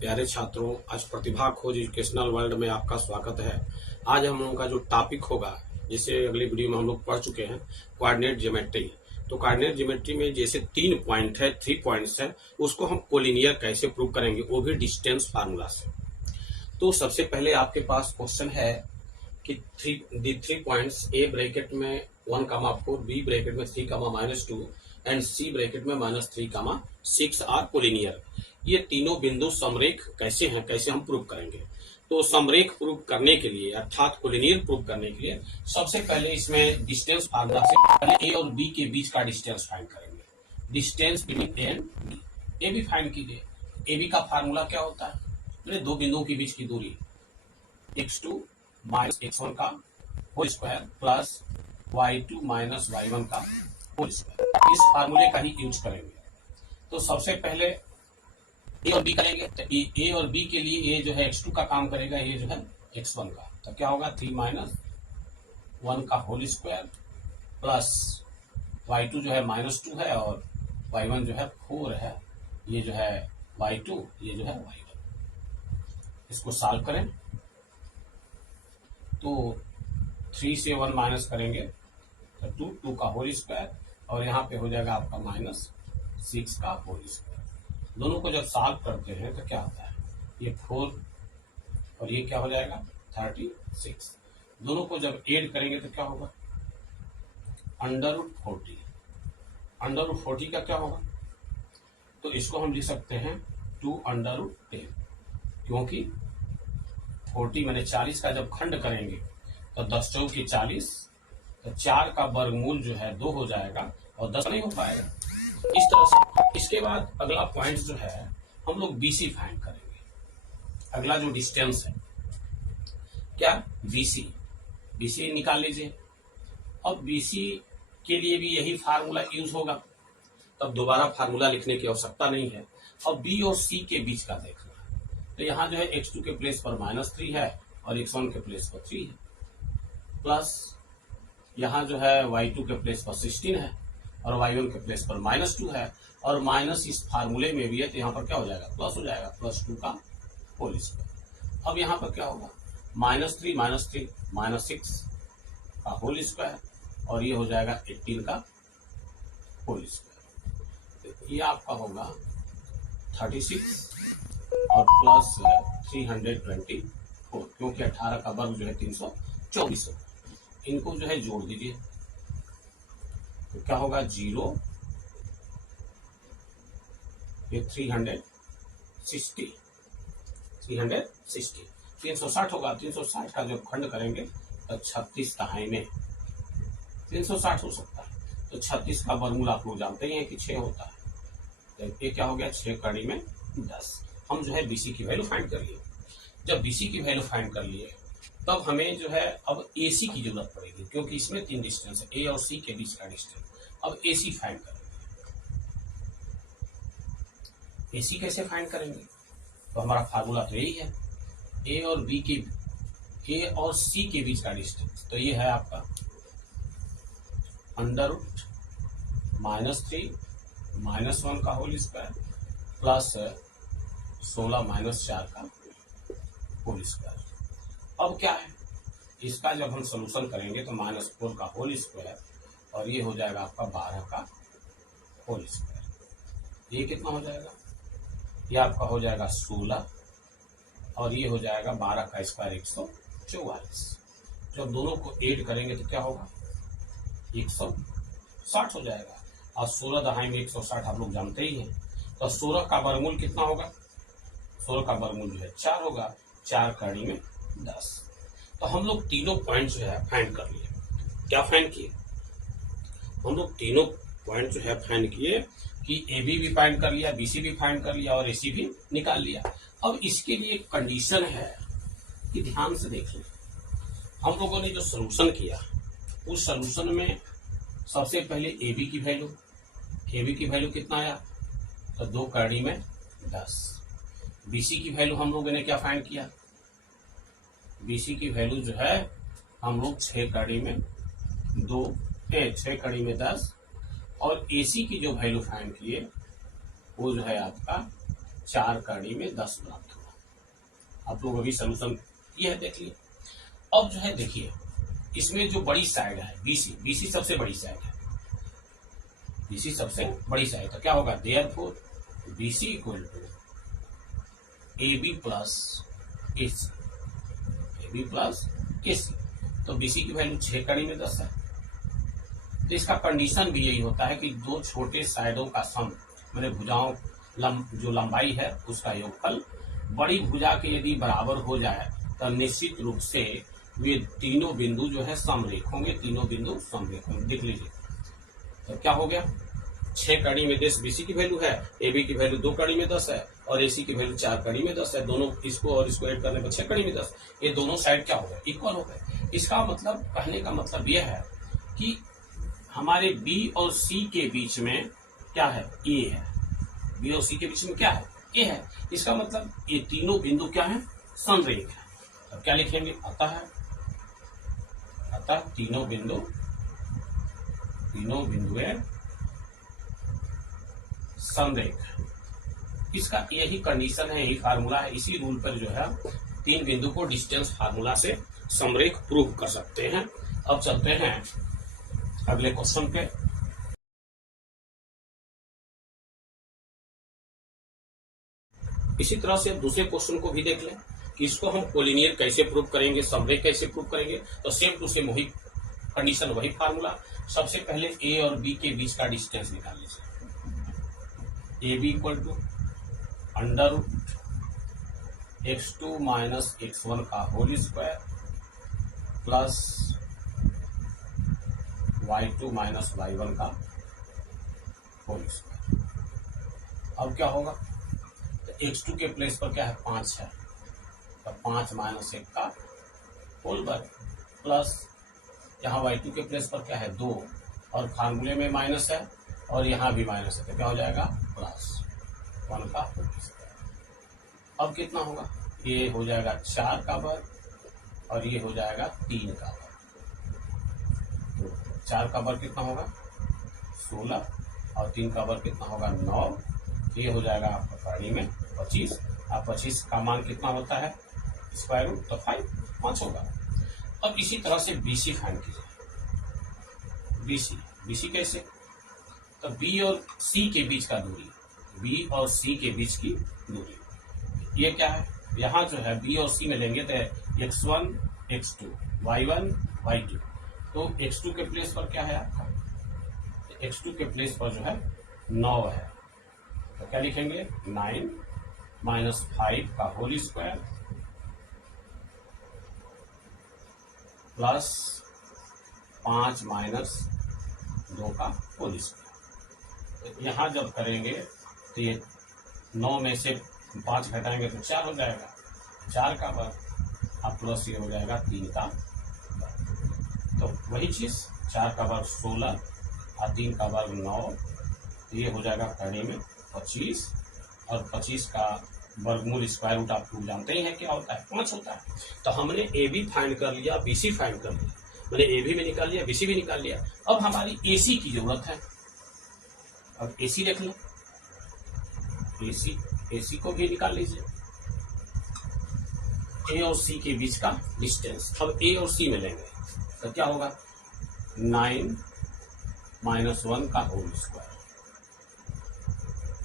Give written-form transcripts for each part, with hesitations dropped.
प्यारे छात्रों, आज प्रतिभा खोज एजुकेशनल वर्ल्ड में आपका स्वागत है। आज हम लोगों का जो टॉपिक होगा, जिसे अगली वीडियो में हम लोग पढ़ चुके हैं, कोऑर्डिनेट ज्योमेट्री। तो कोऑर्डिनेट ज्योमेट्री में जैसे 3 पॉइंट्स है, उसको हम कोलिनियर कैसे प्रूव करेंगे, वो भी डिस्टेंस फार्मूला से। तो सबसे पहले आपके पास क्वेश्चन है कि 3 पॉइंट्स ए ब्रैकेट में 1,4, बी ब्रैकेट में 3,-2 एंड सी ब्रैकेट में -3,6 आर कोलिनियर। ये तीनों बिंदु समरेख कैसे हैं, कैसे हम प्रूव करेंगे। तो समरेख प्रूव करने के लिए अर्थात कोलिनियर प्रूव करने के लिए सबसे पहले इसमें डिस्टेंस फार्मूला से पहले ए और बी के बीच का डिस्टेंस फाइंड करेंगे। Distance between A and B, A भी फाइंड कीजिए। ए बी का फार्मूला क्या होता है? दो बिंदुओं के बीच की दूरी x2 माइनस x1 का whole square plus y2 minus y1 का होल स्क्वायर। इस फार्मूले का ही यूज करेंगे। तो सबसे पहले ए और बी करेंगे। तो ए और बी के लिए ए जो है x2 का काम करेगा, ये जो है x1 का। तो क्या होगा? 3 माइनस 1 का होल स्क्वायर प्लस y2 जो है -2 है और y1 जो है 4 है। ये जो है y2, ये जो है y1। इसको सॉल्व करें तो 3 से 1 माइनस करेंगे तो 2 का होल स्क्वायर और यहाँ पे हो जाएगा आपका -6 का होल स्क्वायर। दोनों को जब सॉल्व करते हैं तो क्या होता है? ये 4 और ये क्या हो जाएगा? 36। दोनों को जब ऐड करेंगे तो क्या होगा? √40। √40 का क्या होगा? तो इसको हम लिख सकते हैं 2√10, क्योंकि 40 मैंने 40 का जब खंड करेंगे तो 10 चौक की 40, तो 4 का वर्गमूल जो है 2 हो जाएगा और 10 नहीं हो पाएगा। इस तरह से इसके बाद अगला पॉइंट जो है हम लोग BC फाइंड करेंगे। अगला जो डिस्टेंस है क्या? BC निकाल लीजिए। अब BC के लिए भी यही फार्मूला यूज होगा, तब दोबारा फार्मूला लिखने की आवश्यकता नहीं है। अब B और C के बीच का देखना है। तो यहाँ जो है x2 के प्लेस पर -3 है और x1 के प्लेस पर 3 है, प्लस यहाँ जो है y2 के प्लेस पर 16 है और y1 के प्लेस पर -2 है और माइनस इस फार्मूले में भी है, तो यहाँ पर क्या हो जाएगा? प्लस हो जाएगा, +2 का होल स्क्वायर। अब यहाँ पर क्या होगा? -3 -6 का होल स्क्वायर और ये हो जाएगा 18 का होल स्क्वायर। तो ये आपका होगा 36 और प्लस 324, क्योंकि 18 का वर्ग जो है 324 है। इनको जो है जोड़ दीजिए तो क्या होगा? 0, ये 360 360 होगा। 360 का जब खंड करेंगे तो 36 दहाई में 360 हो सकता है। तो 36 का वर्गमूल आप लोग जानते ही हैं कि 6 होता है। तो ये क्या हो गया? 6 कड़ी में 10। हम जो है BC की वैल्यू फाइंड कर लिए। जब BC की वैल्यू फाइंड कर लिए तब हमें जो है अब AC की जरूरत पड़ेगी, क्योंकि इसमें 3 डिस्टेंस है, A और C के बीच का डिस्टेंस। अब AC फाइंड करेंगे। AC कैसे फाइंड करेंगे? तो हमारा फार्मूला तो यही है, A और C के बीच का डिस्टेंस। तो ये है आपका √-3 -1 का होल स्क्वायर प्लस 16 - 4 का होल स्क्वायर। अब क्या है? इसका जब हम सोल्यूशन करेंगे तो -4 का होल स्क्वायर और ये हो जाएगा आपका 12 का होल स्क्वायर। ये कितना हो जाएगा? ये आपका हो जाएगा 16 और ये हो जाएगा 12 का स्क्वायर 144। जब दोनों को ऐड करेंगे तो क्या होगा? 160 हो जाएगा और 16 दहाई में 160 आप लोग जानते ही हैं। तो 16 का वर्गमूल कितना होगा? 16 का वर्गमूल जो है 4 होगा। 4 कड़ी में 10। तो हम लोग तीनों पॉइंट जो है फाइंड कर लिए। क्या फाइंड किए? हम लोग तीनों पॉइंट जो है फाइंड किए कि AB भी फाइंड कर लिया, BC भी फाइंड कर लिया और AC भी निकाल लिया। अब इसके लिए एक कंडीशन है कि ध्यान से देख लें। हम लोगों ने जो सोल्यूशन किया उस सोल्यूशन में सबसे पहले AB की वैल्यू कितना आया? तो 2 कड़ी में 10। BC की वैल्यू हम लोगों ने क्या फाइंड किया? BC की वैल्यू जो है हम लोग 6 कड़ी में 10 और AC की जो वैल्यू फाइंड किए वो जो है आपका 4 करनी में 10 प्राप्त हुआ। आप लोग अभी सोल्यूशन किया है, देख लिए। अब जो है देखिए, इसमें जो बड़ी साइड है बीसी सबसे बड़ी साइड है, बीसी सबसे बड़ी साइड, तो क्या होगा, therefore BC equal to AB plus AC, AB plus AC। तो BC की वैल्यू 6 कड़ी में 10 है। तो इसका कंडीशन भी यही होता है कि दो छोटे साइडों का सम, मैंने भुजाओं जो लंबाई है उसका योगफल बड़ी भुजा के यदि बराबर हो जाए तो निश्चित रूप से वे तीनों बिंदु जो है समरेख होंगे, तीनों बिंदु समरेख होंगे। देख लीजिए, तो क्या हो गया, 6 कड़ी में 10 BC की वैल्यू है, AB की वैल्यू 2 कड़ी में 10 है और AC की वैल्यू 4 कड़ी में 10 है। दोनों इसको और इसको ऐड करने पर 6 कड़ी में 10, ये दोनों साइड क्या हो गए, इक्वल हो गए। इसका मतलब, कहने का मतलब यह है कि हमारे B और C के बीच में क्या है, A है। B और C के बीच में क्या है, A है। इसका मतलब ये तीनों बिंदु क्या है, समरेख है। अब क्या लिखेंगे, अतः तीनों बिंदु समरेख। इसका यही कंडीशन है, यही फार्मूला है। इसी रूल पर जो है तीन बिंदु को डिस्टेंस फार्मूला से समरेख प्रूव कर सकते हैं। अब चलते हैं अगले क्वेश्चन पे। इसी तरह से दूसरे क्वेश्चन को भी देख लें कि इसको हम कोलिनियर कैसे प्रूव करेंगे, समरेख कैसे प्रूव करेंगे। तो सेम टू सेम वही कंडीशन, वही फार्मूला। सबसे पहले A और B के बीच का डिस्टेंस निकाल लीजिए। AB equal to under root x2 minus x1 का whole square plus y2 minus y1 का होल स्क्वायर। अब क्या होगा, तो x2 के प्लेस पर क्या है, 5 है, तो 5 माइनस 1 का होल वर्ग प्लस यहाँ y2 के प्लेस पर क्या है, 2 और फार्मूले में माइनस है और यहाँ भी माइनस है, तो क्या हो जाएगा, प्लस 1 का होल स्क्वायर। अब कितना होगा, ये हो जाएगा 4 का वर्ग और ये हो जाएगा 3 का वर्ग। तो 4 का वर्ग कितना होगा, 16 और 3 का वर्ग कितना होगा, 9। ये हो जाएगा आपका कड़ी में 25। अब 25 का मान कितना होता है, स्क्वायर रूट, तो 5 होगा। अब इसी तरह से BC फाइंड कीजिए। BC कैसे, तो B और C के बीच का दूरी, B और C के बीच की दूरी, ये क्या है, यहाँ जो है B और C में लेंगे तो x1 x2 y1 y2। तो x2 के प्लेस पर क्या है आपका, x2 के प्लेस पर जो है 9 है, तो क्या लिखेंगे, 9 माइनस 5 का होल स्क्वायर प्लस 5 माइनस 2 का होल स्क्वायर। यहाँ जब करेंगे तो ये 9 में से 5 घटाएंगे तो 4 हो जाएगा, 4 का वर्ग, अब प्लस ये हो जाएगा 3 का वर्ग। तो वही चीज, 4 का वर्ग 16 और 3 का वर्ग 9, तो ये हो जाएगा कड़ी में 25 और 25 का वर्गमूल स्क्वायर रूट आप लोग जानते ही हैं क्या होता है, 5 होता है। तो हमने AB फाइंड कर लिया, BC फाइंड कर लिया, मैंने AB भी निकाल लिया, BC भी निकाल लिया। अब हमारी AC की जरूरत है। अब AC देख लो, AC को भी निकाल लीजिए। A और C के बीच का डिस्टेंस, अब A और C में लेंगे तो क्या होगा, 9 माइनस 1 का होल स्क्वायर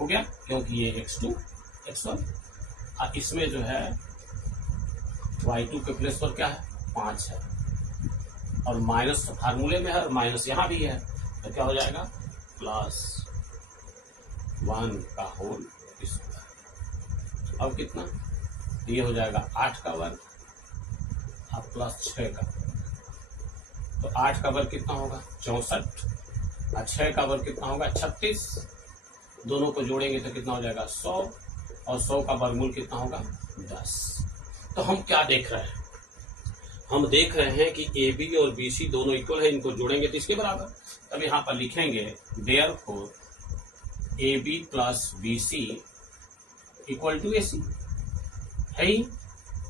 हो गया, क्योंकि ये x2 x1। इसमें जो है y2 के प्लेस पर क्या है, 5 है और माइनस फार्मूले में है और माइनस यहाँ भी है, तो क्या हो जाएगा, प्लस 1 का होल स्क्वायर। अब कितना, ये हो जाएगा 8 का वर्ग अब प्लस 6 का, तो 8 का वर्ग कितना होगा, 64 और 6 का वर्ग कितना होगा, 36। दोनों को जोड़ेंगे तो कितना हो जाएगा, 100 और 100 का वर्गमूल कितना होगा, 10। तो हम क्या देख रहे हैं, हम देख रहे हैं कि AB और BC दोनों इक्वल है, इनको जोड़ेंगे तो इसके बराबर। तब यहाँ पर लिखेंगे therefore AB plus BC equal to AC, है ही,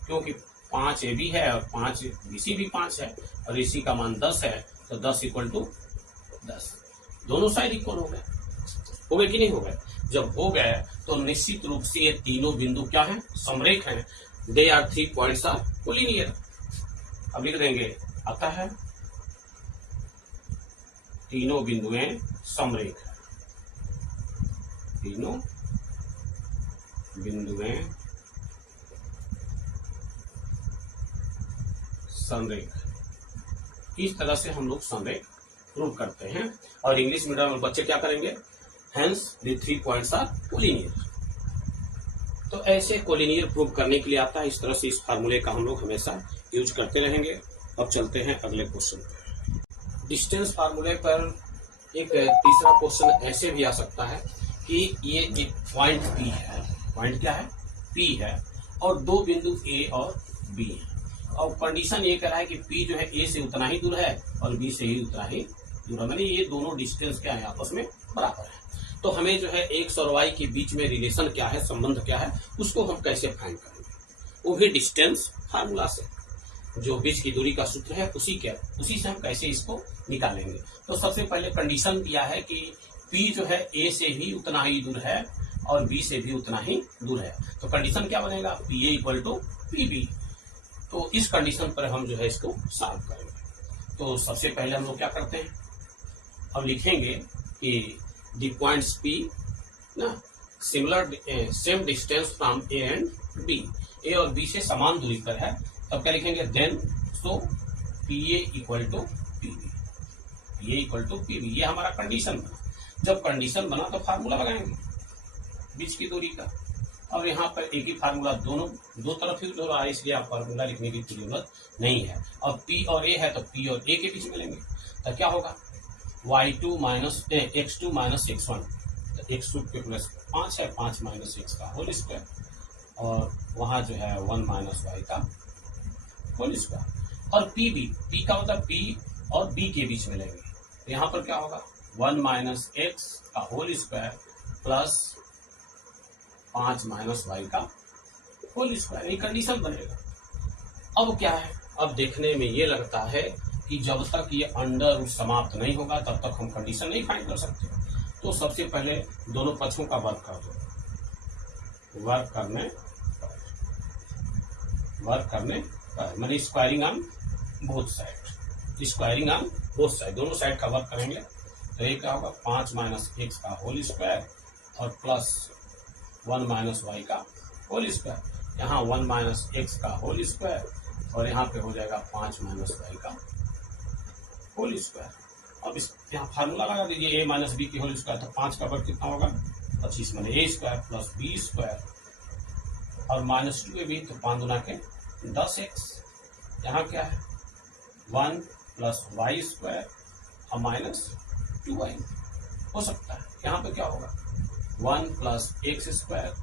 क्योंकि 5 AB है और 5 BC भी 5 है और AC का मान 10 है, तो 10 इक्वल टू 10। दोनों साइड इक्वल हो गए कि नहीं हो गए। जब हो गए तो निश्चित रूप से ये तीनों बिंदु क्या हैं, समरेख हैं। They are 3 points are collinear. अब लिख देंगे अतः तीनों बिंदुएं समरेख है, तीनों बिंदुएं समरेख। इस तरह से हम लोग समरेख प्रूव करते हैं। और इंग्लिश मीडियम में बच्चे क्या करेंगे, hence the 3 points are collinear. तो ऐसे कोलिनियर प्रूव करने के लिए आता है। इस तरह से इस फार्मूले का हम लोग हमेशा यूज करते रहेंगे। अब चलते हैं अगले क्वेश्चन पर। डिस्टेंस फार्मूले पर एक तीसरा क्वेश्चन ऐसे भी आ सकता है कि ये एक पॉइंट P है, पॉइंट क्या है, P है, और दो बिंदु A और B है। और कंडीशन ये कह रहा है कि P जो है A से उतना ही दूर है और B से ही उतना ही दूर है, मानी ये दोनों डिस्टेंस क्या है, आपस में बराबर है। तो हमें जो है एक्स और वाई के बीच में रिलेशन क्या है, संबंध क्या है, उसको हम कैसे फाइंड करेंगे, वो भी डिस्टेंस फार्मूला से। जो बीच की दूरी का सूत्र है उसी से हम कैसे इसको निकालेंगे। तो सबसे पहले कंडीशन दिया है कि P जो है A से भी उतना ही दूर है और B से भी उतना ही दूर है। तो कंडीशन क्या बनेगा, PA इक्वल टू PB। तो इस कंडीशन पर हम जो है इसको सॉल्व करेंगे। तो सबसे पहले हम लोग क्या करते हैं, अब लिखेंगे कि दी पॉइंट्स P ना similar same distance from A and B, A और B से समान दूरी पर है। तब क्या लिखेंगे, then so PA equal to PB, PA equal to PB। ये हमारा कंडीशन बना। जब कंडीशन बना तो फार्मूला लगाएंगे बीच की दूरी का। अब यहाँ पर एक ही फार्मूला दो तरफ यूज हो रहा है, इसलिए आप फार्मूला लिखने की जरूरत नहीं है। अब P और A है तो P और A के बीच में लेंगे तो क्या होगा, x2 माइनस x1। तो x2 के प्लस 5 है, 5 माइनस x का होल स्क्वायर, और वहां जो है 1 माइनस y का होल स्क्वायर। और P का मतलब P और B के बीच में लेंगे तो यहाँ पर क्या होगा, 1 माइनस x का whole square plus 5 minus y का होल स्क्वायर। ये कंडीशन बनेगा। अब क्या है, अब देखने में ये लगता है कि जब तक ये अंडर रूट समाप्त नहीं होगा तब तक हम कंडीशन नहीं फाइंड कर सकते। तो सबसे पहले दोनों पक्षों का वर्क कर दो, वर्क करने पर मैंने squaring on both side, squaring on both side, दोनों साइड का वर्क करेंगे तो ये क्या होगा, 5 माइनस x का होल स्क्वायर और प्लस 1 माइनस y का होल स्क्वायर। यहाँ 1 माइनस x का होल स्क्वायर और यहाँ पे हो जाएगा 5 माइनस y का होल स्क्वायर। अब इस यहाँ फार्मूला लगा दीजिए, a माइनस b की होल स्क्वायर, तो 5 का वर्ग कितना होगा, 25 माने a square plus b square और माइनस 2ab, तो 5 गुना के 10x। यहाँ क्या है, 1 प्लस y स्क्वायर और माइनस 2y हो सकता है। यहाँ पे क्या होगा, 1 plus x square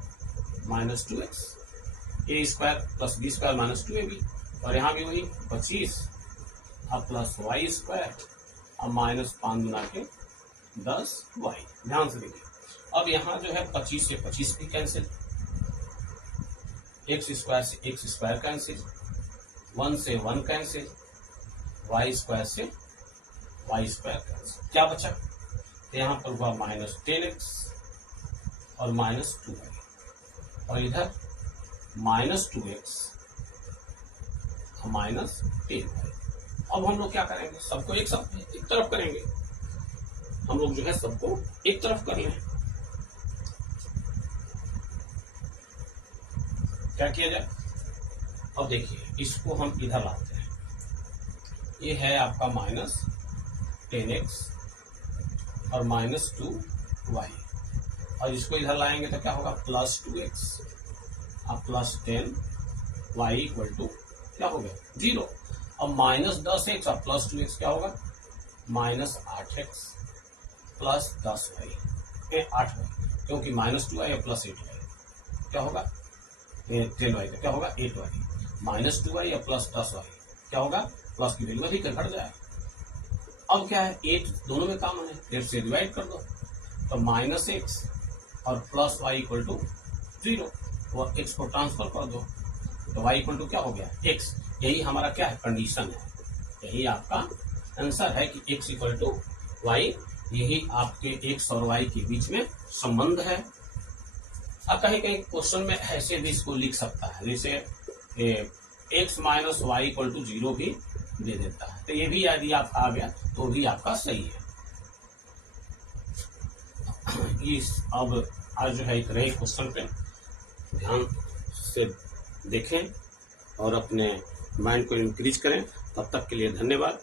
minus 2x, a square plus b square minus 2ab, और यहाँ भी वही 25 और प्लस y स्क्वायर और माइनस 5 गुना के 10y। ध्यान से देखिए, अब यहाँ जो है 25 से 25 भी कैंसिल, x स्क्वायर से x स्क्वायर कैंसिल, 1 से 1 कैंसिल, y स्क्वायर से y स्क्वायर कैंसिल। क्या बचा, तो यहाँ पर हुआ माइनस 10x और माइनस 2y, और इधर माइनस 2x और माइनस 10y। अब हम लोग क्या करेंगे, सबको एक तरफ करेंगे, हम लोग जो है सबको एक तरफ कर लें। क्या किया जाए, अब देखिए इसको हम इधर लाते हैं, ये है आपका माइनस 10x और माइनस 2y, और इसको इधर लाएंगे तो क्या होगा, प्लस 2x और प्लस 10y इक्वल टू क्या हो गया, 0। अब माइनस 10x और प्लस 2x क्या होगा, minus 8x plus 10y, 8y, क्योंकि माइनस 2y और प्लस 8y क्या होगा, 10y का क्या होगा 8y, माइनस 2y और प्लस 10y क्या होगा, प्लस की वैल्यू अधिक घट जाए। अब क्या है, 8 दोनों में काम है, 8 से डिवाइड कर दो, तो माइनस x और प्लस y इक्वल टू 0, और x को ट्रांसफर कर दो तो y इक्वल टू क्या हो गया, x। यही हमारा क्या है, कंडीशन है, यही आपका आंसर है कि x इक्वल टू y, यही आपके x और y के बीच में संबंध है। अब कहीं कहीं क्वेश्चन में ऐसे भी इसको लिख सकता है, जैसे x minus y equal to 0 भी दे देता है, तो ये भी यदि आपका आ गया तो भी आपका सही है। इस अब आज जो है इतने ही क्वेश्चन पे ध्यान से देखें और अपने माइंड को इंक्रीज करें। तब तक के लिए धन्यवाद।